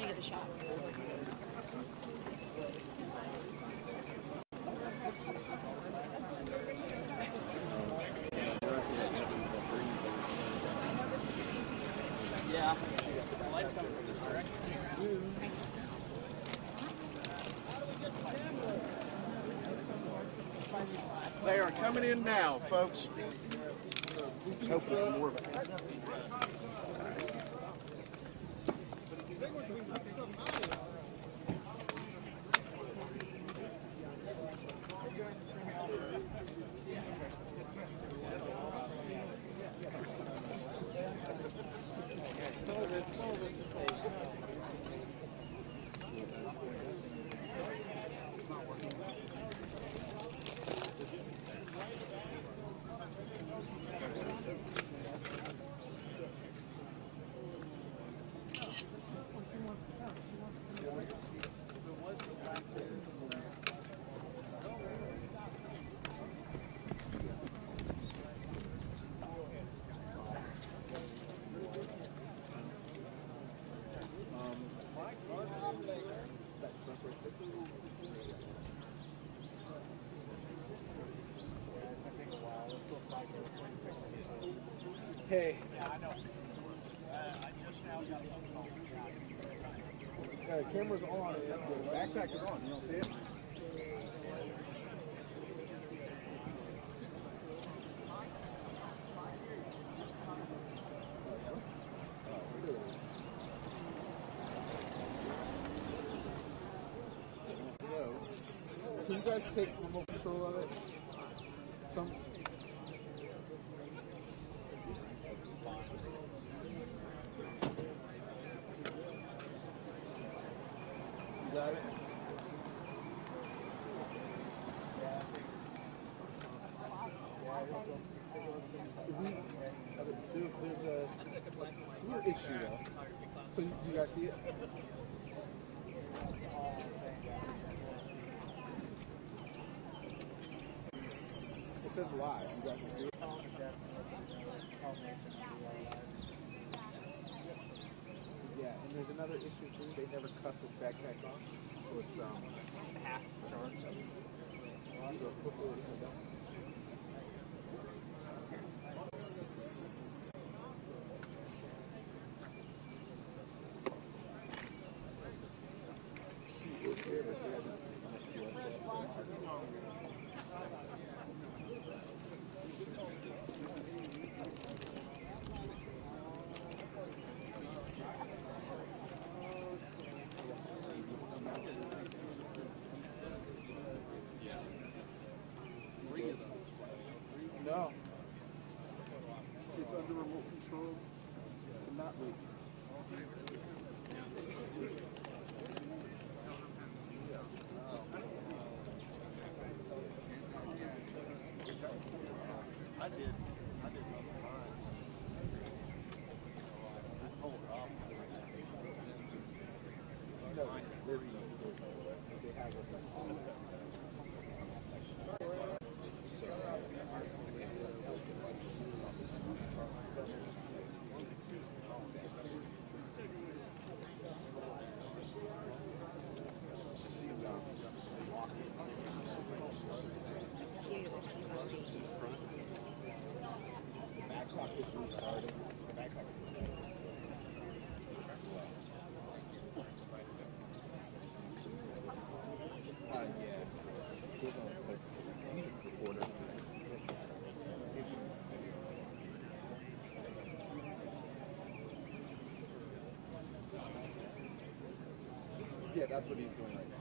trying to get the shot. Yeah. The light's coming from this direction. They are coming in now, folks. Hopefully more of it. Hey. Yeah, I know. I just now got a phone call. The camera's on. The backpack is on. You don't see it? Can you guys take remote control of it? You got it? There's a weird issue though. So you guys see it? It says live. You guys can see it? Yeah, and there's another issue too. They never cut this backpack on, so it's half charged. So hopefully it doesn't. No. It's under remote control to not leak. I did love mine. Hold up. No, there's no way. They have it. Yeah, that's what he's doing right now.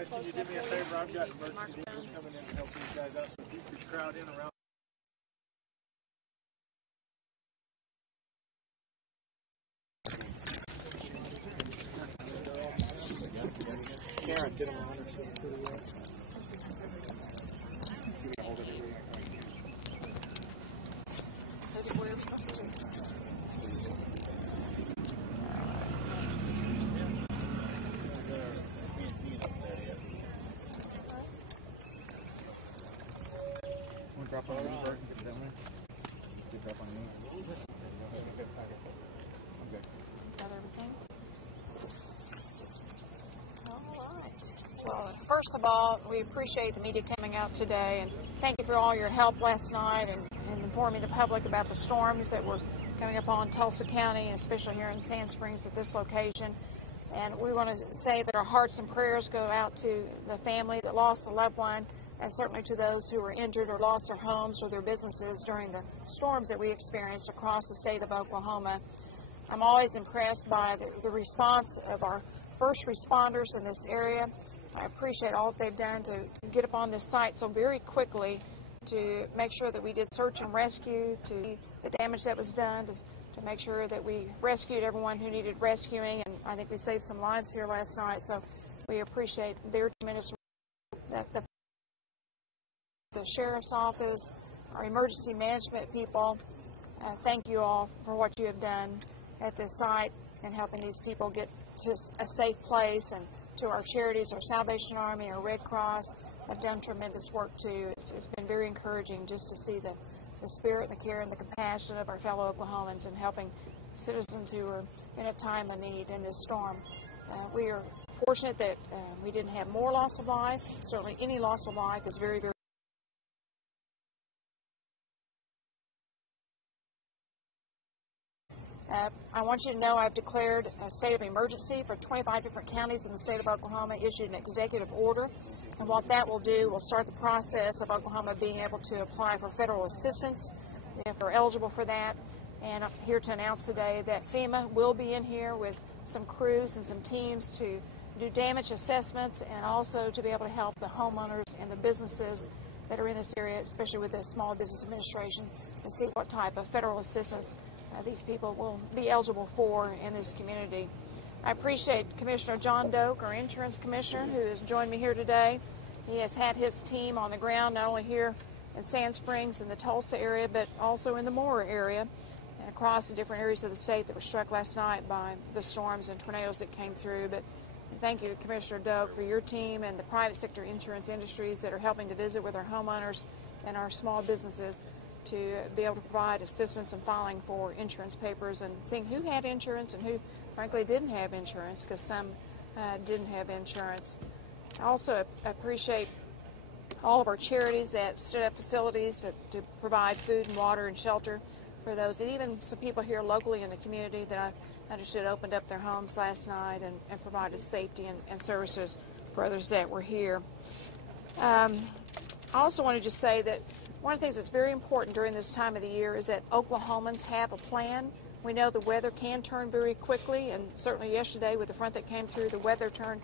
guys, can you do me a favor? I've got emergency vehicles coming in to help these guys out. So if you could crowd in around. Karen, get them on her so pretty well. Drop on the start and get down there. Get drop on the knee. I'm good. Got everything? All right. Well, first of all, we appreciate the media coming out today, and thank you for all your help last night and informing the public about the storms that were coming up on Tulsa County, and especially here in Sand Springs at this location. And we want to say that our hearts and prayers go out to the family that lost a loved one, and certainly to those who were injured or lost their homes or their businesses during the storms that we experienced across the state of Oklahoma. I'm always impressed by the response of our first responders in this area. I appreciate all that they've done to get up on this site so very quickly to make sure that we did search and rescue, to the damage that was done, to make sure that we rescued everyone who needed rescuing, and I think we saved some lives here last night, so we appreciate their tremendous work. The Sheriff's Office, our emergency management people, thank you all for what you have done at this site and helping these people get to a safe place, and to our charities, our Salvation Army, our Red Cross have done tremendous work too. It's been very encouraging just to see the spirit and the care and the compassion of our fellow Oklahomans in helping citizens who are in a time of need in this storm. We are fortunate that we didn't have more loss of life. Certainly any loss of life is very, very I want you to know I've declared a state of emergency for 25 different counties in the state of Oklahoma, issued an executive order, and what that will do will start the process of Oklahoma being able to apply for federal assistance if we're eligible for that. And I'm here to announce today that FEMA will be in here with some crews and some teams to do damage assessments and also to be able to help the homeowners and the businesses that are in this area, especially with the Small Business Administration, and see what type of federal assistance these people will be eligible for in this community. I appreciate Commissioner John Doak, our insurance commissioner, who has joined me here today. He has had his team on the ground, not only here in Sand Springs in the Tulsa area, but also in the Moore area and across the different areas of the state that were struck last night by the storms and tornadoes that came through. But thank you, Commissioner Doak, for your team and the private sector insurance industries that are helping to visit with our homeowners and our small businesses to be able to provide assistance in filing for insurance papers and seeing who had insurance and who, frankly, didn't have insurance, because some didn't have insurance. I also appreciate all of our charities that stood up facilities to provide food and water and shelter for those, and even some people here locally in the community that I understood opened up their homes last night and provided safety and services for others that were here. I also want to just say that one of the things that's very important during this time of the year is that Oklahomans have a plan. We know the weather can turn very quickly, and certainly yesterday with the front that came through, the weather turned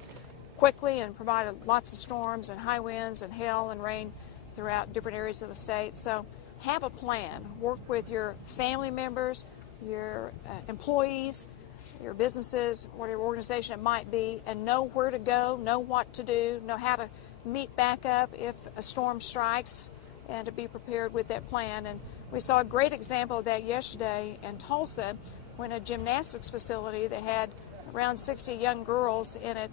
quickly and provided lots of storms and high winds and hail and rain throughout different areas of the state. So have a plan. Work with your family members, your employees, your businesses, whatever organization it might be, and know where to go, know what to do, know how to meet back up if a storm strikes, and to be prepared with that plan. And we saw a great example of that yesterday in Tulsa when a gymnastics facility that had around 60 young girls in it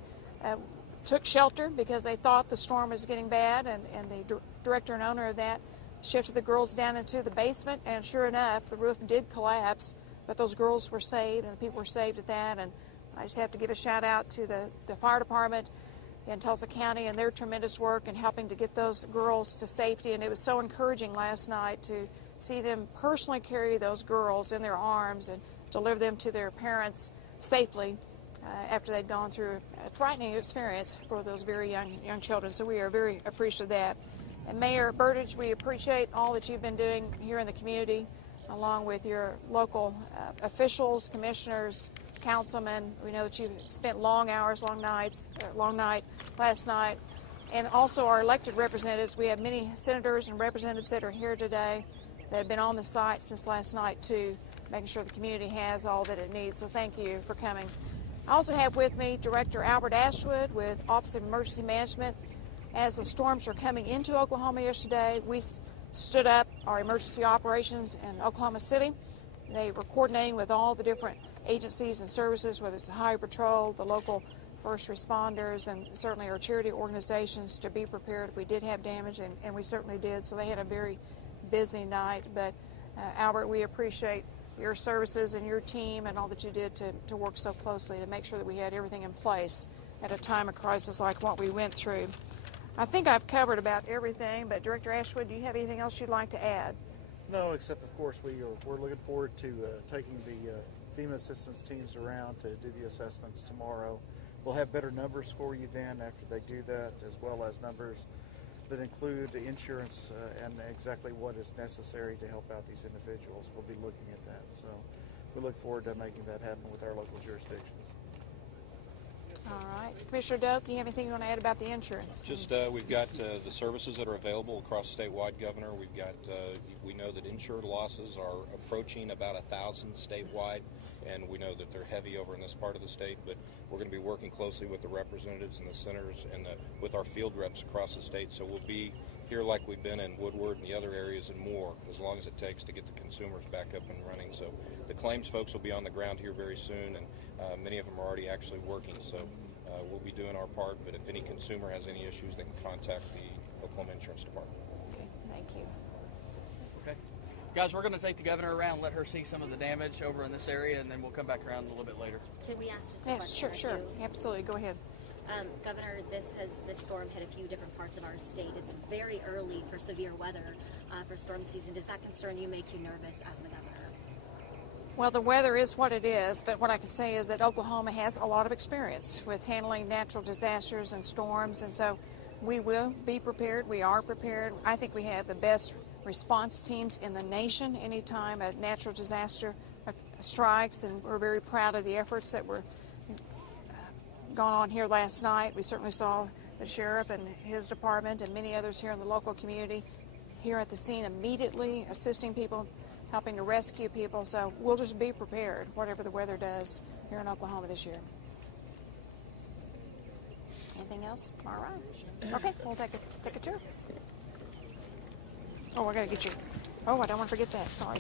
took shelter because they thought the storm was getting bad, and the director and owner of that shifted the girls down into the basement, and sure enough, the roof did collapse, but those girls were saved and the people were saved at that. And I just have to give a shout out to the fire department in Tulsa County and their tremendous work in helping to get those girls to safety. And it was so encouraging last night to see them personally carry those girls in their arms and deliver them to their parents safely after they'd gone through a frightening experience for those very young children. So we are very appreciative of that. And Mayor Burtage, we appreciate all that you've been doing here in the community, along with your local officials, commissioners, councilmen. We know that you spent long hours, long night last night. And also our elected representatives. We have many senators and representatives that are here today that have been on the site since last night too, making sure the community has all that it needs. So thank you for coming. I also have with me Director Albert Ashwood with Office of Emergency Management. As the storms are coming into Oklahoma yesterday, we stood up our emergency operations in Oklahoma City. They were coordinating with all the different agencies and services, whether it's the Highway Patrol, the local first responders, and certainly our charity organizations to be prepared if we did have damage, and we certainly did. So they had a very busy night. But Albert, we appreciate your services and your team and all that you did to work so closely to make sure that we had everything in place at a time of crisis like what we went through. I think I've covered about everything, but Director Ashwood, do you have anything else you'd like to add? No, except of course we're looking forward to taking the FEMA assistance teams around to do the assessments tomorrow. We'll have better numbers for you then after they do that, as well as numbers that include the insurance and exactly what is necessary to help out these individuals. We'll be looking at that. So we look forward to making that happen with our local jurisdictions. All right. Commissioner Doak, do you have anything you want to add about the insurance? Just we've got the services that are available across statewide, Governor. We've got, we know that insured losses are approaching about 1,000 statewide, and we know that they're heavy over in this part of the state, but we're going to be working closely with the representatives and the senators and with our field reps across the state. So we'll be here like we've been in Woodward and the other areas and more, as long as it takes to get the consumers back up and running. So the claims folks will be on the ground here very soon, and many of them are already actually working. So we'll be doing our part, but if any consumer has any issues, they can contact the Oklahoma Insurance Department. Okay, thank you. Okay. Guys, we're going to take the governor around, let her see some of the damage over in this area, and then we'll come back around a little bit later. Can we ask just a question? Sure. Absolutely. Go ahead. Governor, this storm hit a few different parts of our state. It's very early for severe weather for storm season. Does that concern you, make you nervous as the governor? Well, the weather is what it is, but what I can say is that Oklahoma has a lot of experience with handling natural disasters and storms, and so we will be prepared. We are prepared. I think we have the best response teams in the nation anytime a natural disaster strikes, and we're very proud of the efforts that were gone on here last night. We certainly saw the sheriff and his department and many others here in the local community here at the scene immediately assisting people, helping to rescue people. So we'll just be prepared, whatever the weather does here in Oklahoma this year. Anything else? All right. Okay, we'll take a tour. Oh, we're going to get you. Oh, I don't want to forget that. Sorry.